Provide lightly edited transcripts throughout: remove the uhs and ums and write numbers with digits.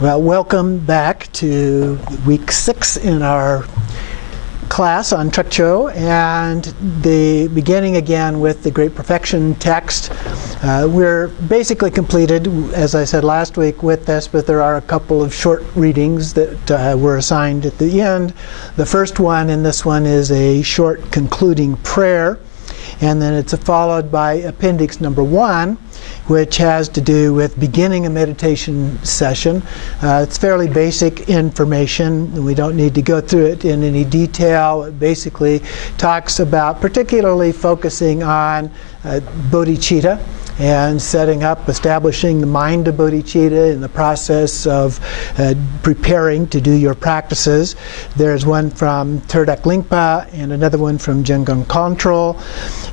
Well, welcome back to week 6 in our class on Trekcho, and the beginning again with the Great Perfection text. We're basically completed, as I said last week, with this, but there are a couple of short readings that were assigned at the end. The first one in this one is a short concluding prayer, and then it's followed by appendix number 1, which has to do with beginning a meditation session. It's fairly basic information. We don't need to go through it in any detail. It basically talks about particularly focusing on Bodhichitta and setting up, establishing the mind of Bodhichitta in the process of preparing to do your practices. There's one from Terdek Lingpa and another one from Jemgon Control.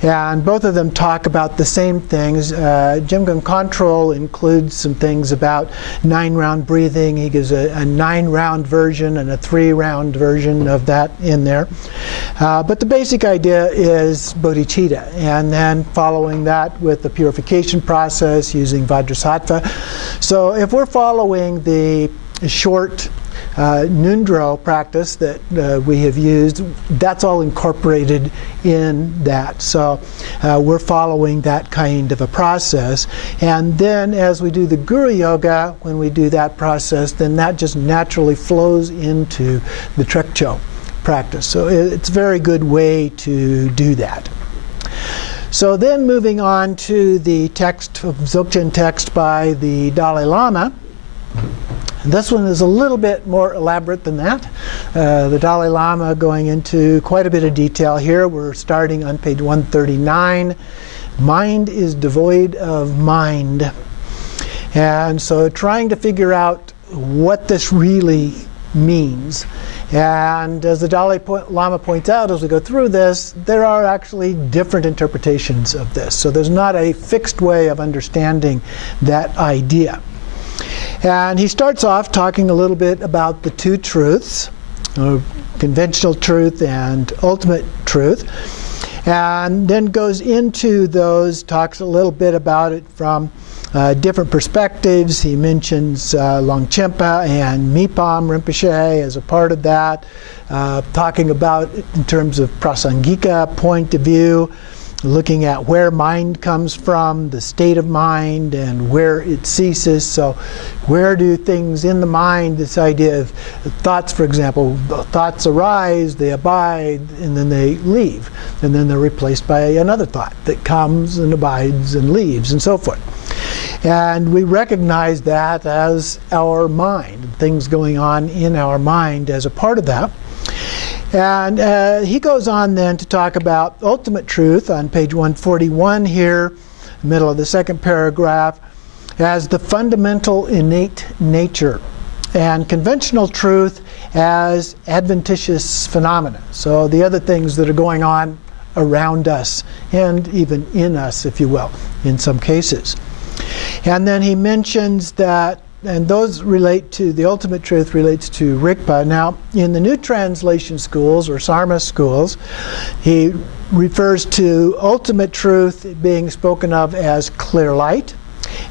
And both of them talk about the same things. Jemgon Control includes some things about 9-round breathing. He gives a 9-round version and a 3-round version of that in there. But the basic idea is Bodhichitta, and then following that with the purification process using Vajrasattva. So if we're following the short Nundro practice that we have used, that's all incorporated in that. So we're following that kind of a process. And then as we do the Guru Yoga, when we do that process, then that just naturally flows into the Trekcho practice. So it's a very good way to do that. So then moving on to the text of Dzogchen text by the Dalai Lama. This one is a little bit more elaborate than that. The Dalai Lama going into quite a bit of detail here. We're starting on page 139. Mind is devoid of mind. And so trying to figure out what this really means. And as the Dalai Lama points out as we go through this, there are actually different interpretations of this. So there's not a fixed way of understanding that idea. And he starts off talking a little bit about the two truths, conventional truth and ultimate truth, and then goes into those, talks a little bit about it from different perspectives. He mentions Longchenpa and Mipam Rinpoche as a part of that, talking about it in terms of prasangika point of view, looking at where mind comes from, the state of mind, and where it ceases. So where do things in the mind, this idea of thoughts, for example, thoughts arise, they abide, and then they leave. And then they're replaced by another thought that comes and abides and leaves, and so forth. And we recognize that as our mind, things going on in our mind as a part of that. And he goes on then to talk about ultimate truth on page 141 here, middle of the second paragraph, as the fundamental innate nature, and conventional truth as adventitious phenomena. So the other things that are going on around us, and even in us, if you will, in some cases. And then he mentions that, and those relate to, the ultimate truth relates to Rigpa. Now, in the New Translation schools, or Sarma schools, he refers to ultimate truth being spoken of as clear light,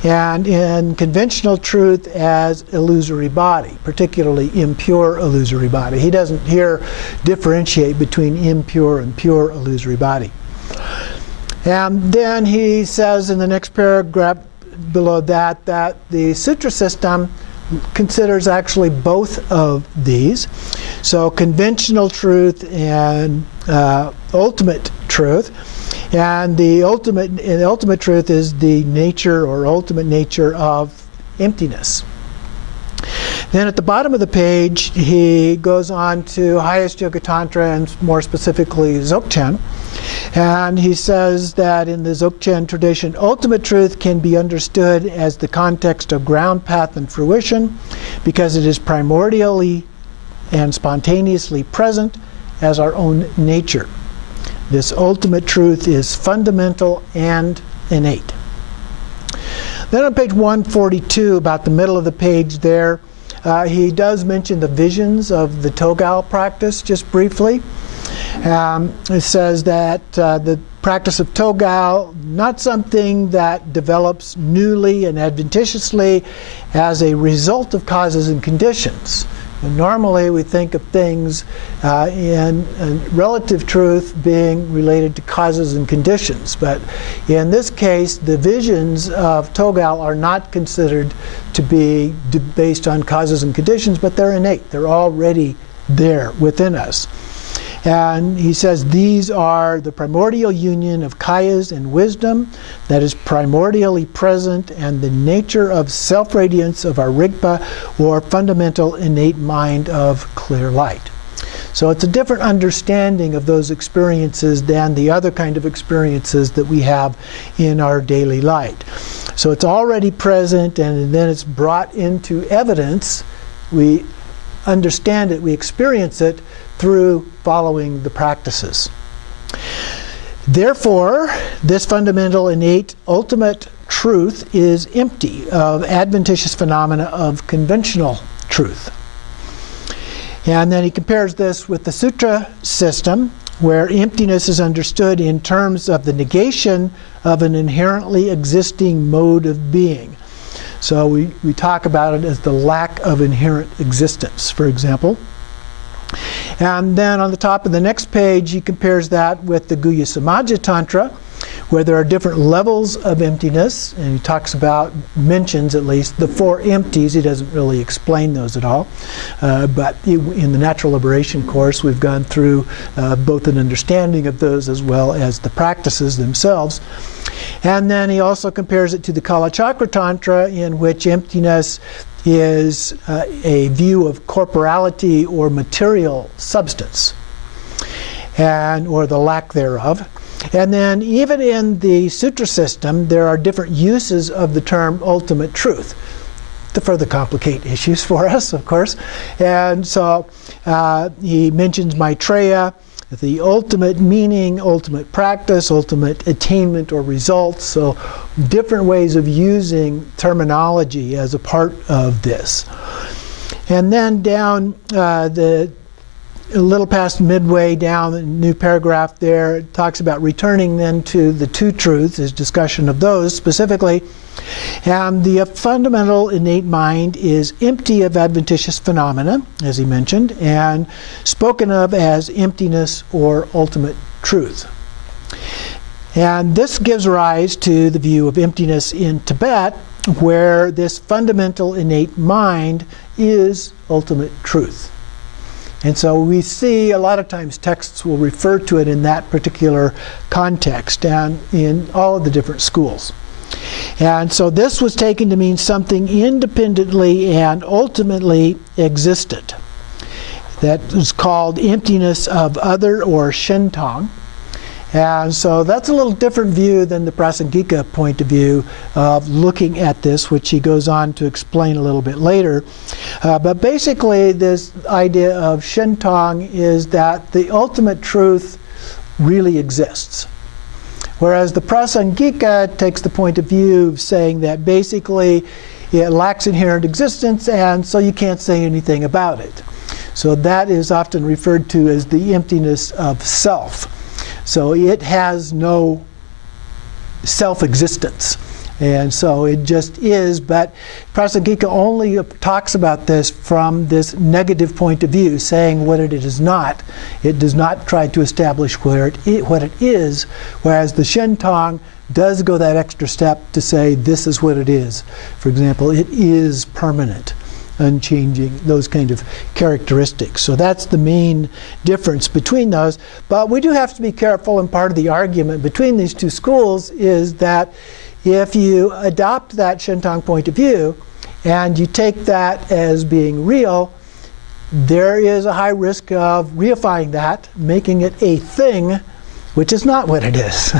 and in conventional truth as illusory body, particularly impure illusory body. He doesn't here differentiate between impure and pure illusory body. And then he says in the next paragraph below that, that the sutra system considers actually both of these. So conventional truth and ultimate truth. And the ultimate truth is the nature or ultimate nature of emptiness. Then at the bottom of the page, he goes on to highest yoga tantra, and more specifically Dzogchen. And he says that in the Dzogchen tradition, ultimate truth can be understood as the context of ground, path, and fruition, because it is primordially and spontaneously present as our own nature. This ultimate truth is fundamental and innate. Then on page 142, about the middle of the page there, he does mention the visions of the Togao practice, just briefly. It says that the practice of Togao, not something that develops newly and adventitiously as a result of causes and conditions. And normally we think of things in relative truth being related to causes and conditions, but in this case the visions of Togao are not considered to be based on causes and conditions, but they're innate. They're already there within us. And he says these are the primordial union of kayas and wisdom that is primordially present, and the nature of self-radiance of our rigpa, or fundamental innate mind of clear light. So it's a different understanding of those experiences than the other kind of experiences that we have in our daily light. So it's already present, and then it's brought into evidence. We understand it, we experience it through following the practices. Therefore, this fundamental, innate, ultimate truth is empty of adventitious phenomena of conventional truth. And then he compares this with the sutra system, where emptiness is understood in terms of the negation of an inherently existing mode of being. So we talk about it as the lack of inherent existence, for example. And then on the top of the next page, he compares that with the Guhya Samaja Tantra, where there are different levels of emptiness, and he talks about, mentions at least, the four empties. He doesn't really explain those at all, but in the Natural Liberation course we've gone through both an understanding of those as well as the practices themselves. And then he also compares it to the Kala Chakra Tantra, in which emptiness is a view of corporality or material substance, or the lack thereof. And then even in the sutra system, there are different uses of the term ultimate truth to further complicate issues for us, of course. And so he mentions Maitreya, the ultimate meaning, ultimate practice, ultimate attainment or results. So different ways of using terminology as a part of this. And then down a little past midway down, the new paragraph there, it talks about returning then to the two truths, his discussion of those specifically. And the fundamental innate mind is empty of adventitious phenomena, as he mentioned, and spoken of as emptiness or ultimate truth. And this gives rise to the view of emptiness in Tibet, where this fundamental innate mind is ultimate truth. And so we see a lot of times texts will refer to it in that particular context and in all of the different schools. And so this was taken to mean something independently and ultimately existent. That is called emptiness of other, or shentang. And so that's a little different view than the Prasangika point of view of looking at this, which he goes on to explain a little bit later. But basically this idea of shentang is that the ultimate truth really exists. Whereas the Prasangika takes the point of view of saying that basically it lacks inherent existence, and so you can't say anything about it. So that is often referred to as the emptiness of self. So it has no self-existence. And so it just is, but Prasangika only talks about this from this negative point of view, saying what it is not. It does not try to establish what it is, whereas the shentang does go that extra step to say this is what it is. For example, it is permanent, unchanging, those kind of characteristics. So that's the main difference between those. But we do have to be careful, and part of the argument between these two schools is that if you adopt that shentang point of view and you take that as being real, there is a high risk of reifying that, making it a thing, which is not what it is.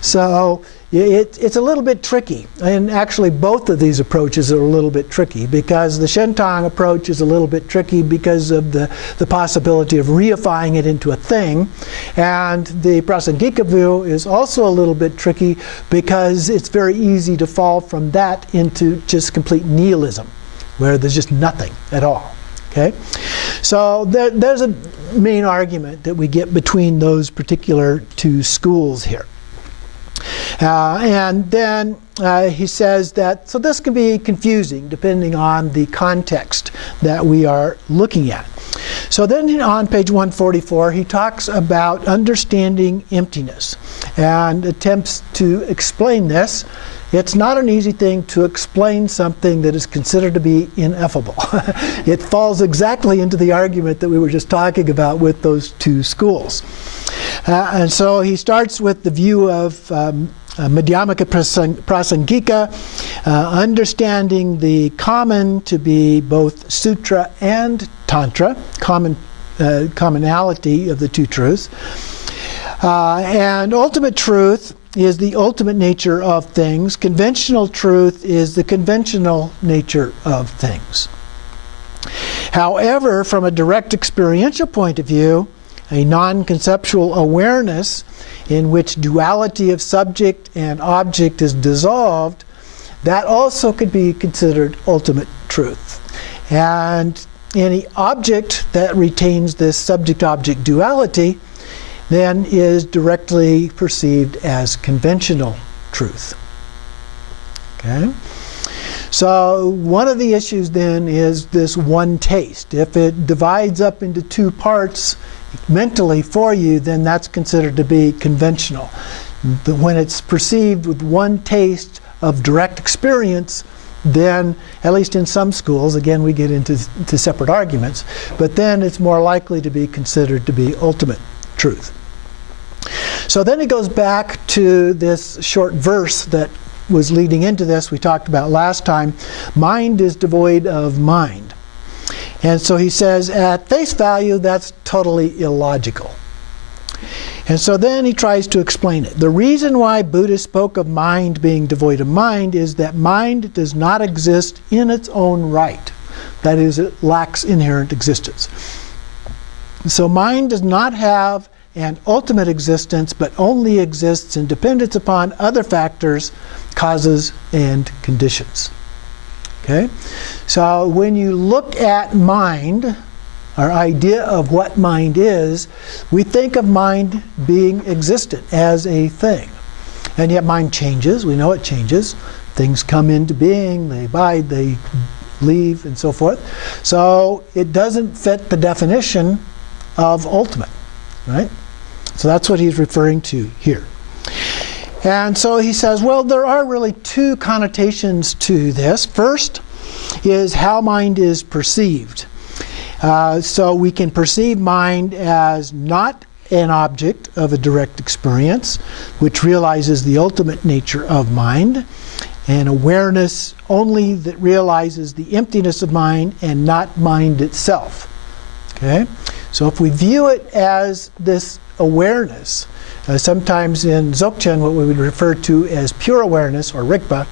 So it's a little bit tricky. And actually both of these approaches are a little bit tricky, because the shentang approach is a little bit tricky because of the possibility of reifying it into a thing. And the Prasangika view is also a little bit tricky because it's very easy to fall from that into just complete nihilism, where there's just nothing at all. Okay? So there's a main argument that we get between those particular two schools here. And then he says that, so this can be confusing depending on the context that we are looking at. So then on page 144, he talks about understanding emptiness and attempts to explain this. It's not an easy thing to explain something that is considered to be ineffable. It falls exactly into the argument that we were just talking about with those two schools. And so he starts with the view of Madhyamaka Prasangika, understanding the common to be both sutra and tantra, commonality of the two truths. And ultimate truth is the ultimate nature of things. Conventional truth is the conventional nature of things. However, from a direct experiential point of view, a non-conceptual awareness in which duality of subject and object is dissolved, that also could be considered ultimate truth. And any object that retains this subject-object duality then is directly perceived as conventional truth. Okay? So one of the issues then is this one taste. If it divides up into two parts mentally for you, then that's considered to be conventional. But when it's perceived with one taste of direct experience, then, at least in some schools, again we get into separate arguments, but then it's more likely to be considered to be ultimate truth. So then he goes back to this short verse that was leading into this we talked about last time. Mind is devoid of mind. And so he says, at face value, that's totally illogical. And so then he tries to explain it. The reason why Buddha spoke of mind being devoid of mind is that mind does not exist in its own right. That is, it lacks inherent existence. So mind does not have an ultimate existence, but only exists in dependence upon other factors, causes, and conditions. Okay? So when you look at mind, our idea of what mind is, we think of mind being existent as a thing. And yet mind changes. We know it changes. Things come into being, they abide, they leave, and so forth. So it doesn't fit the definition of ultimate, right? So that's what he's referring to here. And so he says, well, there are really two connotations to this. First is how mind is perceived. So we can perceive mind as not an object of a direct experience, which realizes the ultimate nature of mind, and awareness only that realizes the emptiness of mind and not mind itself. Okay? So if we view it as this awareness, sometimes in Dzogchen what we would refer to as pure awareness or Rigpa,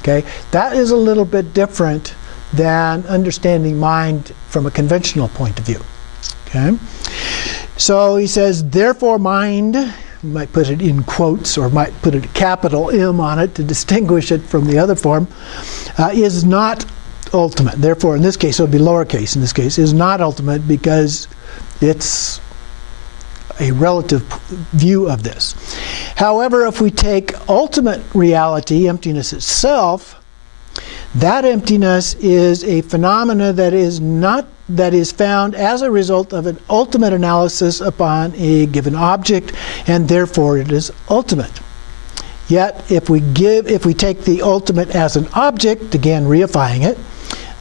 okay, that is a little bit different than understanding mind from a conventional point of view. Okay? So he says, therefore mind, you might put it in quotes or might put a capital M on it to distinguish it from the other form, is not ultimate. Therefore, in this case, it would be lowercase in this case, is not ultimate because it's a relative view of this. However, if we take ultimate reality, emptiness itself, that emptiness is a phenomena that is found as a result of an ultimate analysis upon a given object, and therefore it is ultimate. Yet, if we take the ultimate as an object, again reifying it,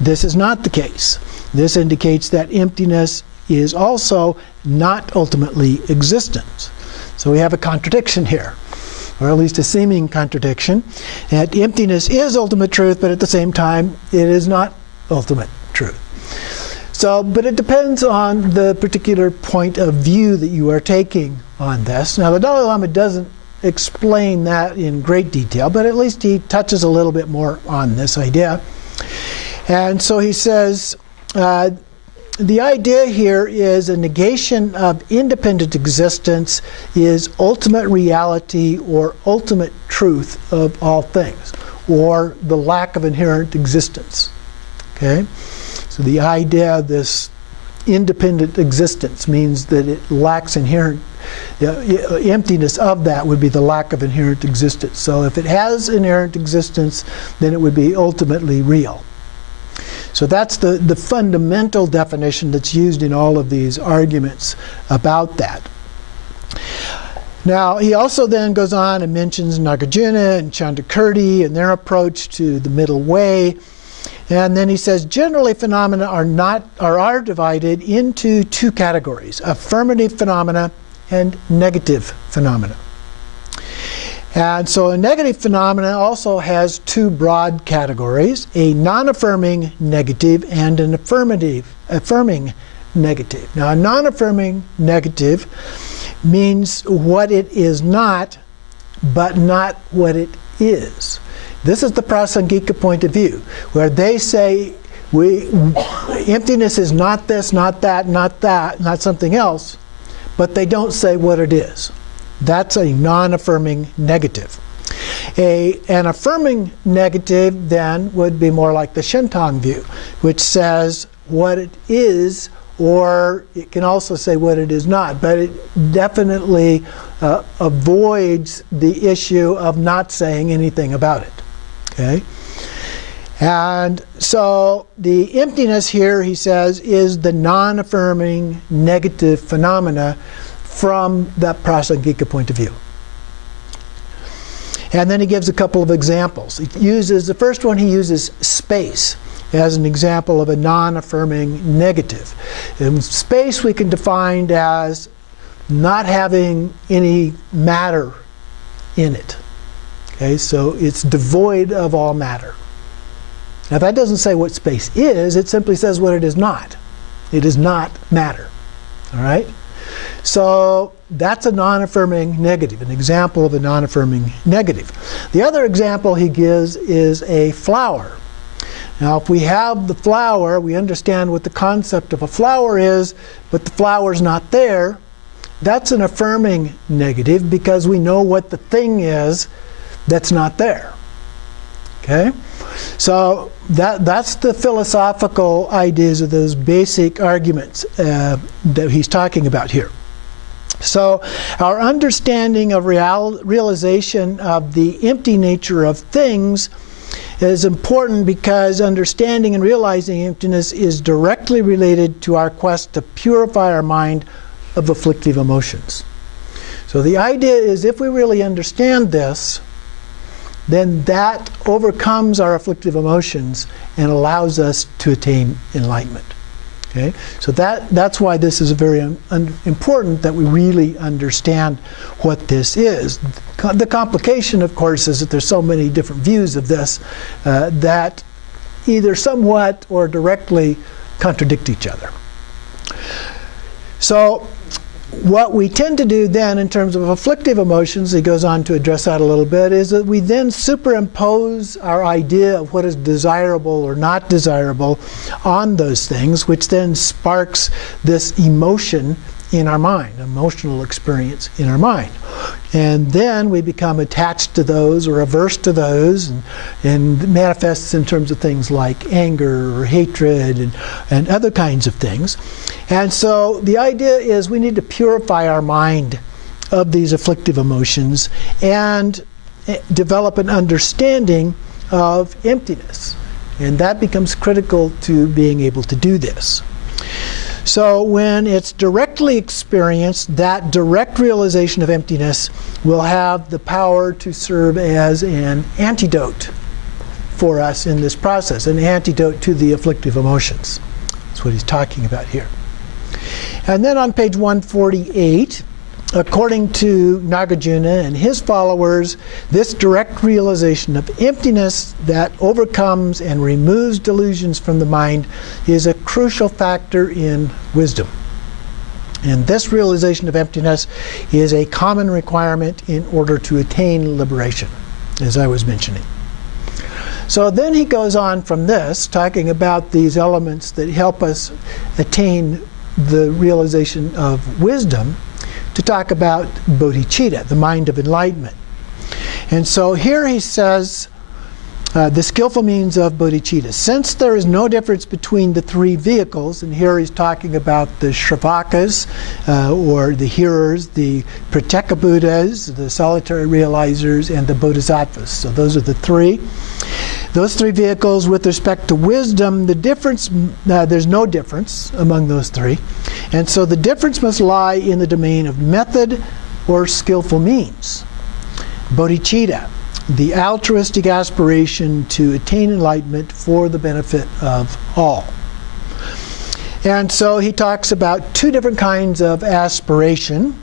this is not the case. This indicates that emptiness is also not ultimately existent. So we have a contradiction here, or at least a seeming contradiction. That emptiness is ultimate truth, but at the same time, it is not ultimate truth. So, but it depends on the particular point of view that you are taking on this. Now, the Dalai Lama doesn't explain that in great detail, but at least he touches a little bit more on this idea. And so he says, the idea here is a negation of independent existence is ultimate reality or ultimate truth of all things, or the lack of inherent existence. Okay? So the idea of this independent existence, means that it lacks inherent, emptiness of that would be the lack of inherent existence. So if it has inherent existence, then it would be ultimately real. So that's the fundamental definition that's used in all of these arguments about that. Now, he also then goes on and mentions Nagarjuna and Chandrakirti and their approach to the middle way. And then he says, generally phenomena are divided into two categories: affirmative phenomena and negative phenomena. And so a negative phenomena also has two broad categories: a non-affirming negative and an affirming negative. Now, a non-affirming negative means what it is not, but not what it is. This is the Prasangika point of view, where they say emptiness is not this, not that, not something else, but they don't say what it is. That's a non-affirming negative. An affirming negative then would be more like the Shentang view, which says what it is, or it can also say what it is not, but it definitely avoids the issue of not saying anything about it. Okay? And so the emptiness here, he says, is the non-affirming negative phenomena from that Prasangika point of view. And then he gives a couple of examples. The first one he uses space as an example of a non-affirming negative. In space we can define as not having any matter in it. Okay, so it's devoid of all matter. Now that doesn't say what space is, it simply says what it is not. It is not matter. All right? So that's a non-affirming negative, an example of a non-affirming negative. The other example he gives is a flower. Now if we have the flower, we understand what the concept of a flower is, but the flower's not there. That's an affirming negative because we know what the thing is that's not there. Okay? So that's the philosophical ideas of those basic arguments that he's talking about here. So our understanding of realization of the empty nature of things is important because understanding and realizing emptiness is directly related to our quest to purify our mind of afflictive emotions. So the idea is if we really understand this, then that overcomes our afflictive emotions and allows us to attain enlightenment. Okay? So that's why this is very important that we really understand what this is. The complication, of course, is that there's so many different views of this that either somewhat or directly contradict each other. So what we tend to do then in terms of afflictive emotions, he goes on to address that a little bit, is that we then superimpose our idea of what is desirable or not desirable on those things, which then sparks this emotion in our mind, emotional experience in our mind. And then we become attached to those or averse to those, and it manifests in terms of things like anger or hatred and other kinds of things. And so the idea is we need to purify our mind of these afflictive emotions and develop an understanding of emptiness. And that becomes critical to being able to do this. So when it's directly experienced, that direct realization of emptiness will have the power to serve as an antidote for us in this process, an antidote to the afflictive emotions. That's what he's talking about here. And then on page 148, according to Nagarjuna and his followers, this direct realization of emptiness that overcomes and removes delusions from the mind is a crucial factor in wisdom. And this realization of emptiness is a common requirement in order to attain liberation, as I was mentioning. So then he goes on from this, talking about these elements that help us attain the realization of wisdom, to talk about Bodhichitta, the mind of enlightenment. And so here he says, the skillful means of bodhicitta. Since there is no difference between the three vehicles, and here he's talking about the Shravakas, or the hearers, the Pratyeka Buddhas, the solitary realizers, and the Bodhisattvas. So those are the three. Those three vehicles with respect to wisdom, the difference, there's no difference among those three. And so the difference must lie in the domain of method or skillful means. Bodhicitta, the altruistic aspiration to attain enlightenment for the benefit of all. And so he talks about two different kinds of aspiration,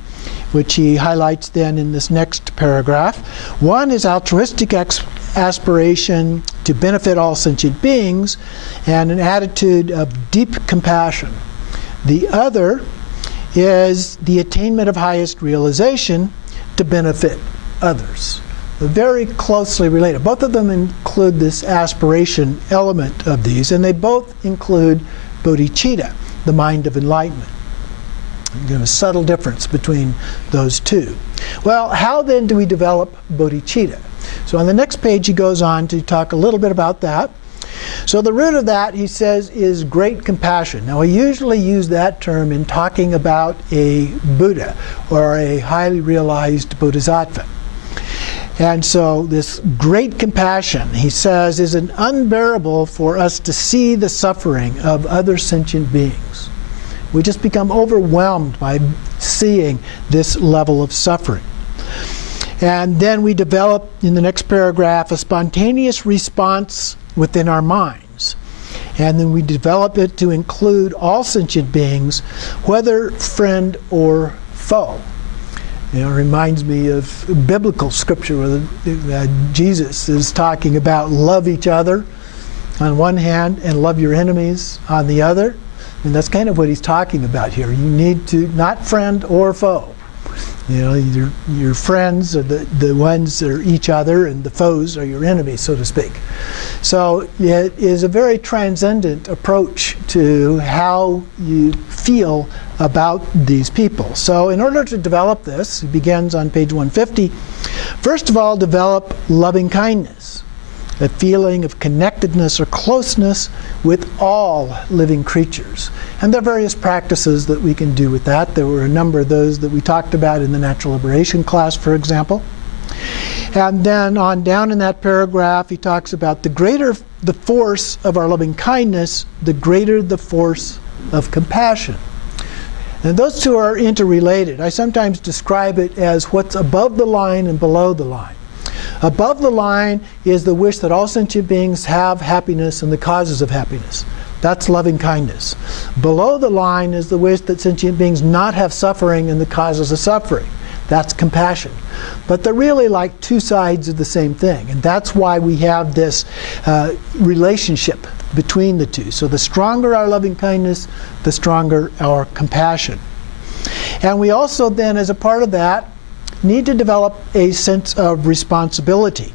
which he highlights then in this next paragraph. One is altruistic aspiration to benefit all sentient beings and an attitude of deep compassion. The other is the attainment of highest realization to benefit others. Very closely related. Both of them include this aspiration element of these, and they both include bodhicitta, the mind of enlightenment. A subtle difference between those two. Well, how then do we develop bodhicitta? So on the next page he goes on to talk a little bit about that. So the root of that, he says, is great compassion. Now, we usually use that term in talking about a Buddha or a highly realized bodhisattva. And so this great compassion, he says, is an unbearable for us to see the suffering of other sentient beings. We just become overwhelmed by seeing this level of suffering. And then we develop, in the next paragraph, a spontaneous response within our minds. And then we develop it to include all sentient beings, whether friend or foe. It reminds me of biblical scripture where Jesus is talking about love each other on one hand and love your enemies on the other. And that's kind of what he's talking about here. You need to, not friend or foe. Your friends are the ones that are each other, and the foes are your enemies, so to speak. So it is a very transcendent approach to how you feel about these people. So in order to develop this, it begins on page 150. First of all, develop loving kindness, a feeling of connectedness or closeness with all living creatures. And there are various practices that we can do with that. There were a number of those that we talked about in the Natural Liberation class, for example. And then on down in that paragraph, he talks about the greater the force of our loving kindness, the greater the force of compassion. And those two are interrelated. I sometimes describe it as what's above the line and below the line. Above the line is the wish that all sentient beings have happiness and the causes of happiness. That's loving kindness. Below the line is the wish that sentient beings not have suffering and the causes of suffering. That's compassion. But they're really like two sides of the same thing. And that's why we have this relationship between the two. So the stronger our loving kindness, the stronger our compassion. And we also then, as a part of that, need to develop a sense of responsibility.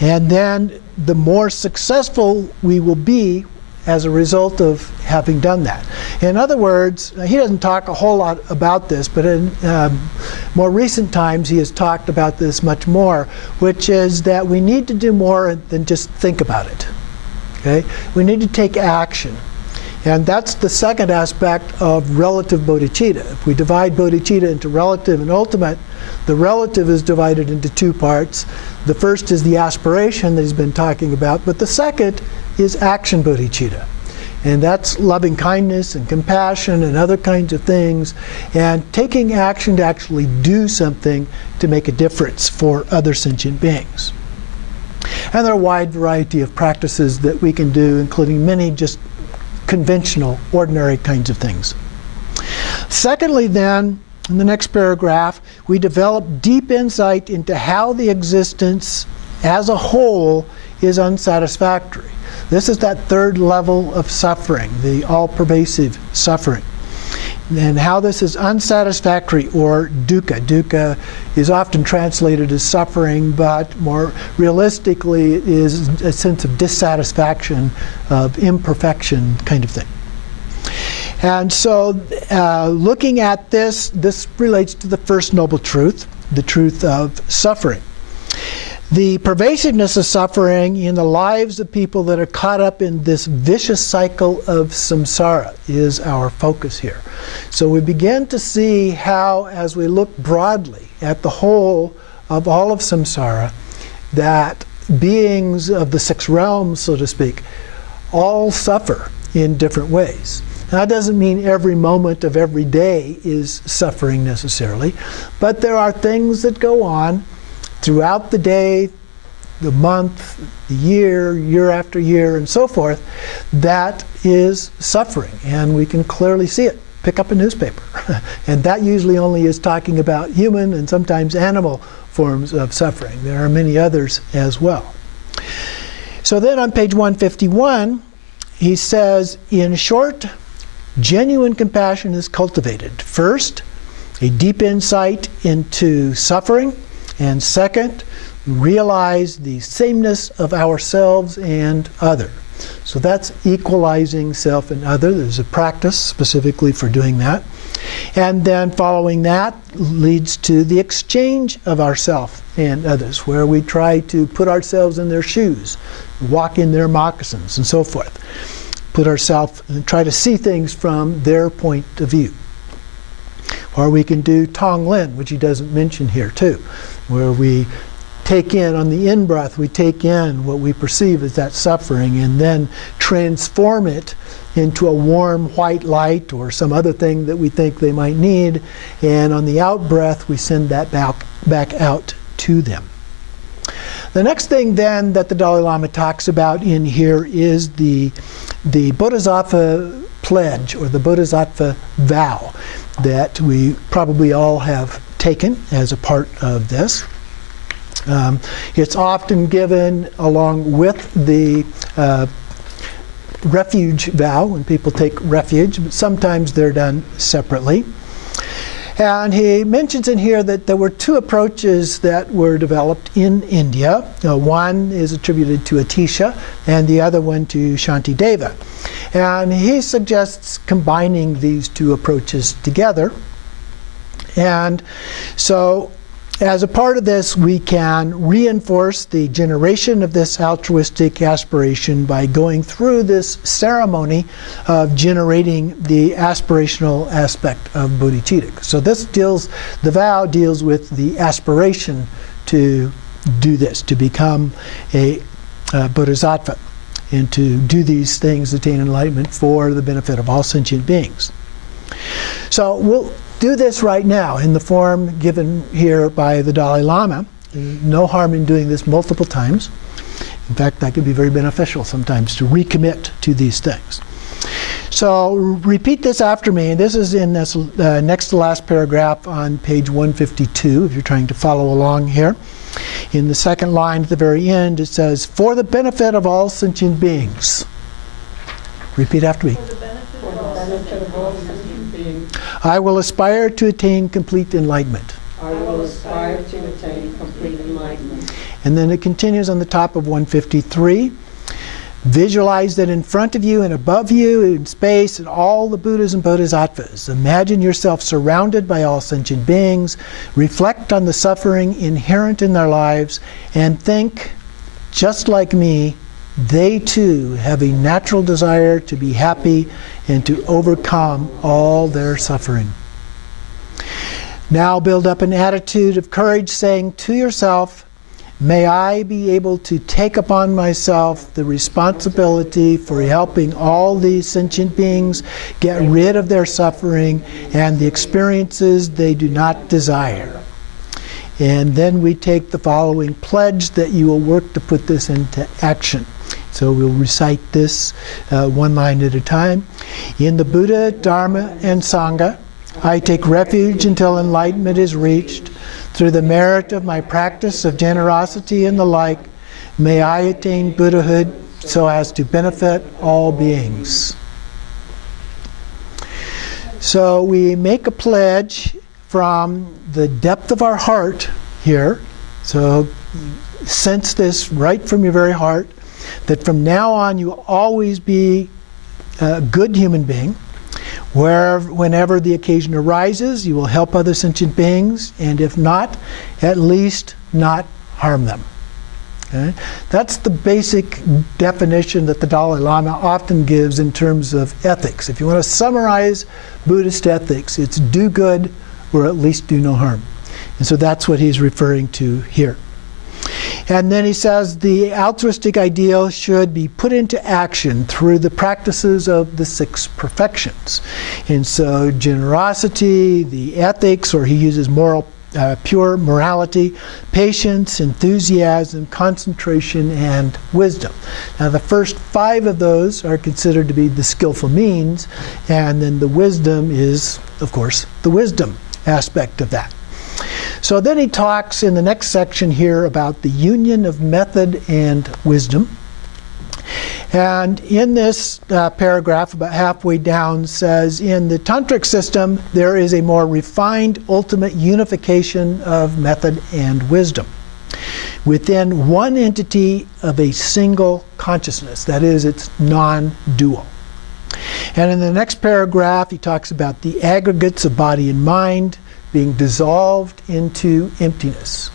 And then the more successful we will be as a result of having done that. In other words, he doesn't talk a whole lot about this, but in more recent times he has talked about this much more, which is that we need to do more than just think about it. Okay? We need to take action. And that's the second aspect of relative bodhicitta. If we divide bodhicitta into relative and ultimate, the relative is divided into two parts. The first is the aspiration that he's been talking about, but the second is action bodhicitta. And that's loving kindness and compassion and other kinds of things, and taking action to actually do something to make a difference for other sentient beings. And there are a wide variety of practices that we can do, including many just conventional, ordinary kinds of things. Secondly, then, in the next paragraph, we develop deep insight into how the existence as a whole is unsatisfactory. This is that third level of suffering, the all-pervasive suffering. And how this is unsatisfactory, or dukkha. Dukkha is often translated as suffering, but more realistically it is a sense of dissatisfaction, of imperfection kind of thing. And so looking at this relates to the first noble truth, the truth of suffering. The pervasiveness of suffering in the lives of people that are caught up in this vicious cycle of samsara is our focus here. So we begin to see how, as we look broadly at the whole of all of samsara, that beings of the six realms, so to speak, all suffer in different ways. Now, that doesn't mean every moment of every day is suffering necessarily, but there are things that go on throughout the day, the month, the year after year, and so forth, that is suffering. And we can clearly see it. Pick up a newspaper. And that usually only is talking about human and sometimes animal forms of suffering. There are many others as well. So then on page 151, he says, in short, genuine compassion is cultivated. First, a deep insight into suffering. And second, realize the sameness of ourselves and other. So that's equalizing self and other. There's a practice specifically for doing that. And then following that leads to the exchange of ourself and others, where we try to put ourselves in their shoes, walk in their moccasins, and so forth. Put ourselves and try to see things from their point of view. Or we can do Tonglen, which he doesn't mention here too, where we take in, on the in-breath, we take in what we perceive as that suffering and then transform it into a warm white light or some other thing that we think they might need. And on the out-breath, we send that back out to them. The next thing then that the Dalai Lama talks about in here is the Bodhisattva pledge, or the Bodhisattva vow, that we probably all have taken as a part of this. It's often given along with the refuge vow, when people take refuge, but sometimes they're done separately. And he mentions in here that there were two approaches that were developed in India. One is attributed to Atisha, and the other one to Shantideva. And he suggests combining these two approaches together. And so, as a part of this, we can reinforce the generation of this altruistic aspiration by going through this ceremony of generating the aspirational aspect of bodhicitta. So this deals, the vow deals with the aspiration to do this, to become a bodhisattva, and to do these things, attain enlightenment for the benefit of all sentient beings. So we'll do this right now in the form given here by the Dalai Lama. No harm in doing this multiple times. In fact, that can be very beneficial sometimes to recommit to these things. So repeat this after me. And this is in this next to last paragraph on page 152, if you're trying to follow along here. In the second line at the very end, it says, for the benefit of all sentient beings. Repeat after me. For the benefit of all sentient beings. I will aspire to attain complete enlightenment. I will aspire to attain complete enlightenment. And then it continues on the top of 153. Visualize that in front of you and above you in space and all the Buddhas and Bodhisattvas. Imagine yourself surrounded by all sentient beings. Reflect on the suffering inherent in their lives and think, just like me, they too have a natural desire to be happy and to overcome all their suffering. Now build up an attitude of courage, saying to yourself, may I be able to take upon myself the responsibility for helping all these sentient beings get rid of their suffering and the experiences they do not desire. And then we take the following pledge that you will work to put this into action. So we'll recite this one line at a time. In the Buddha, Dharma, and Sangha, I take refuge until enlightenment is reached. Through the merit of my practice of generosity and the like, may I attain Buddhahood so as to benefit all beings. So we make a pledge from the depth of our heart here. So sense this right from your very heart, that from now on you will always be a good human being. Whenever the occasion arises, you will help other sentient beings, and if not, at least not harm them. Okay? That's the basic definition that the Dalai Lama often gives in terms of ethics. If you want to summarize Buddhist ethics, it's do good or at least do no harm. And so that's what he's referring to here. And then he says the altruistic ideal should be put into action through the practices of the 6 perfections. And so generosity, the ethics, or he uses pure morality, patience, enthusiasm, concentration, and wisdom. Now the first 5 of those are considered to be the skillful means, and then the wisdom is, of course, the wisdom aspect of that. So then he talks in the next section here about the union of method and wisdom. And in this paragraph, about halfway down, says, in the tantric system, there is a more refined ultimate unification of method and wisdom within one entity of a single consciousness. That is, it's non-dual. And in the next paragraph, he talks about the aggregates of body and mind being dissolved into emptiness.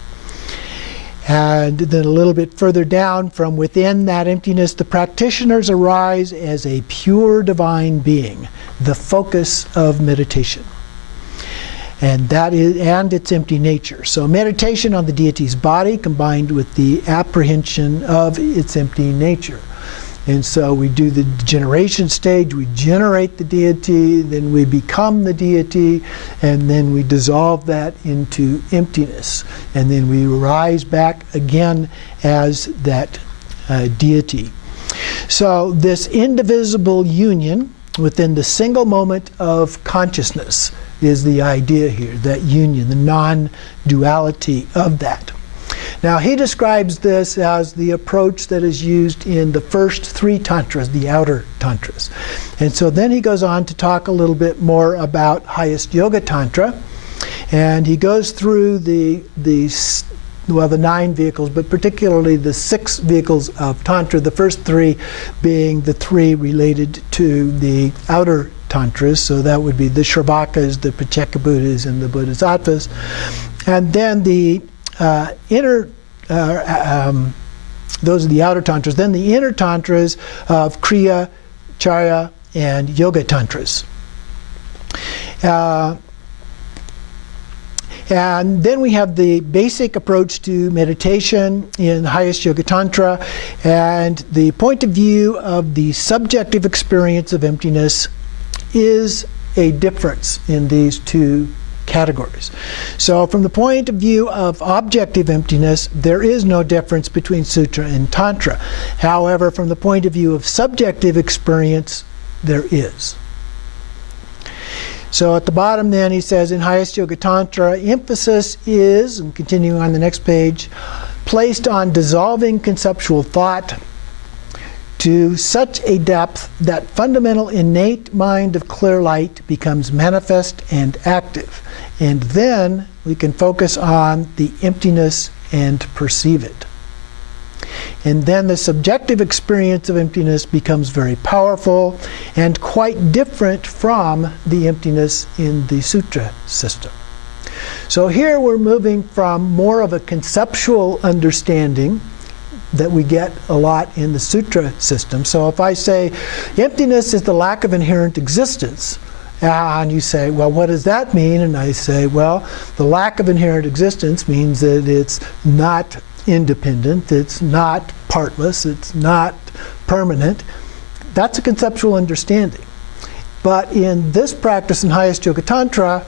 And then a little bit further down, from within that emptiness, the practitioners arise as a pure divine being, the focus of meditation. And its empty nature. So meditation on the deity's body combined with the apprehension of its empty nature. And so we do the generation stage, we generate the deity, then we become the deity, and then we dissolve that into emptiness. And then we rise back again as that deity. So this indivisible union within the single moment of consciousness is the idea here, that union, the non-duality of that. Now he describes this as the approach that is used in the first 3 tantras, the outer tantras. And so then he goes on to talk a little bit more about highest yoga tantra. And he goes through the 9 vehicles, but particularly the 6 vehicles of tantra, the first 3 being the 3 related to the outer tantras. So that would be the Shravakas, the Paccekabuddhas, and the Bodhisattvas. And then the those are the outer tantras. Then the inner tantras of Kriya, Charya, and Yoga tantras. And then we have the basic approach to meditation in highest yoga tantra, and the point of view of the subjective experience of emptiness is a difference in these 2 categories. So from the point of view of objective emptiness, there is no difference between sutra and tantra. However, from the point of view of subjective experience, there is. So at the bottom then he says, in highest yoga tantra, emphasis is, and continuing on the next page, placed on dissolving conceptual thought to such a depth that fundamental innate mind of clear light becomes manifest and active. And then we can focus on the emptiness and perceive it. And then the subjective experience of emptiness becomes very powerful and quite different from the emptiness in the sutra system. So here we're moving from more of a conceptual understanding that we get a lot in the sutra system. So if I say emptiness is the lack of inherent existence, and you say, well, what does that mean? And I say, well, the lack of inherent existence means that it's not independent, it's not partless, it's not permanent. That's a conceptual understanding. But in this practice in highest yoga tantra,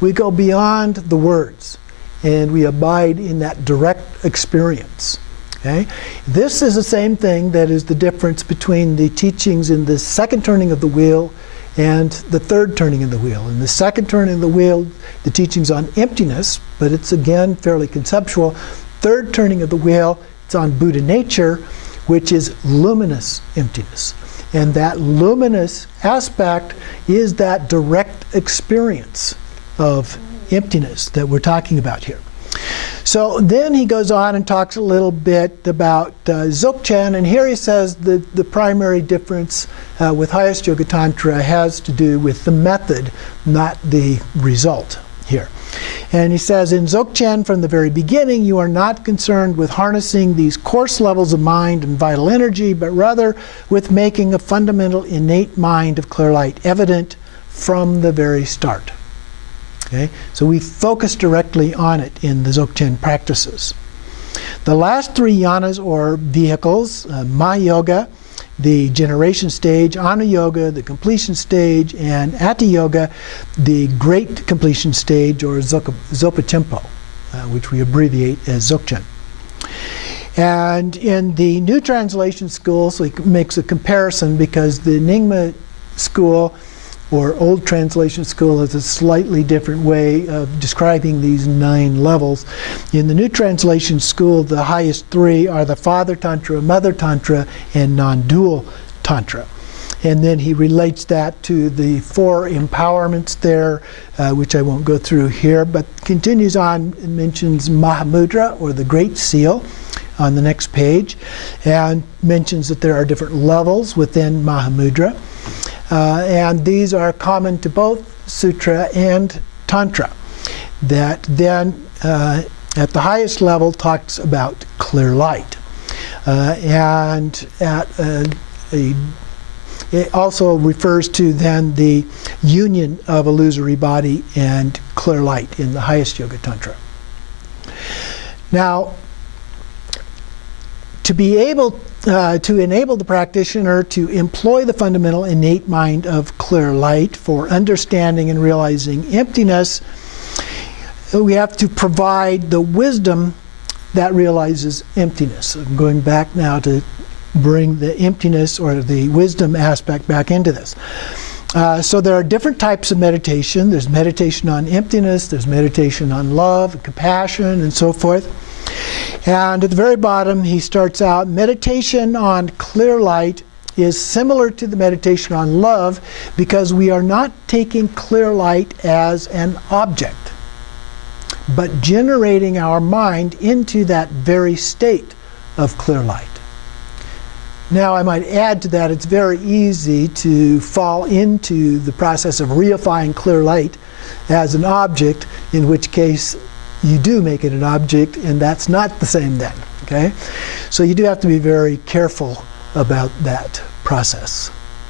we go beyond the words and we abide in that direct experience. Okay? This is the same thing that is the difference between the teachings in the second turning of the wheel and the third turning of the wheel. In the second turning of the wheel, the teaching's on emptiness, but it's again fairly conceptual. Third turning of the wheel, it's on Buddha nature, which is luminous emptiness. And that luminous aspect is that direct experience of emptiness that we're talking about here. So then he goes on and talks a little bit about Dzogchen, and here he says that the primary difference with highest yoga tantra has to do with the method, not the result here. And he says, in Dzogchen, from the very beginning, you are not concerned with harnessing these coarse levels of mind and vital energy, but rather with making a fundamental innate mind of clear light evident from the very start. Okay? So we focus directly on it in the Dzogchen practices. The last three yanas, or vehicles, Maha-yoga, the generation stage, Ana-yoga, the completion stage, and Ati-yoga, the great completion stage, or Zopa-tempo, which we abbreviate as Dzogchen. And in the New Translation School, so he makes a comparison because the Nyingma school, or Old Translation School, has a slightly different way of describing these 9 levels. In the New Translation School, the highest 3 are the Father Tantra, Mother Tantra, and Non-Dual Tantra. And then he relates that to the 4 empowerments there, which I won't go through here, but continues on and mentions Mahamudra, or the Great Seal, on the next page, and mentions that there are different levels within Mahamudra. And these are common to both Sutra and Tantra. That then, at the highest level, talks about clear light. And at it also refers to then the union of illusory body and clear light in the highest Yoga Tantra. Now, to be able to enable the practitioner to employ the fundamental innate mind of clear light for understanding and realizing emptiness, we have to provide the wisdom that realizes emptiness. I'm going back now to bring the emptiness or the wisdom aspect back into this. So there are different types of meditation. There's meditation on emptiness, there's meditation on love, compassion, and so forth. And at the very bottom, he starts out, meditation on clear light is similar to the meditation on love because we are not taking clear light as an object, but generating our mind into that very state of clear light. Now, I might add to that, it's very easy to fall into the process of reifying clear light as an object, in which case you do make it an object, and that's not the same then, okay? So you do have to be very careful about that process.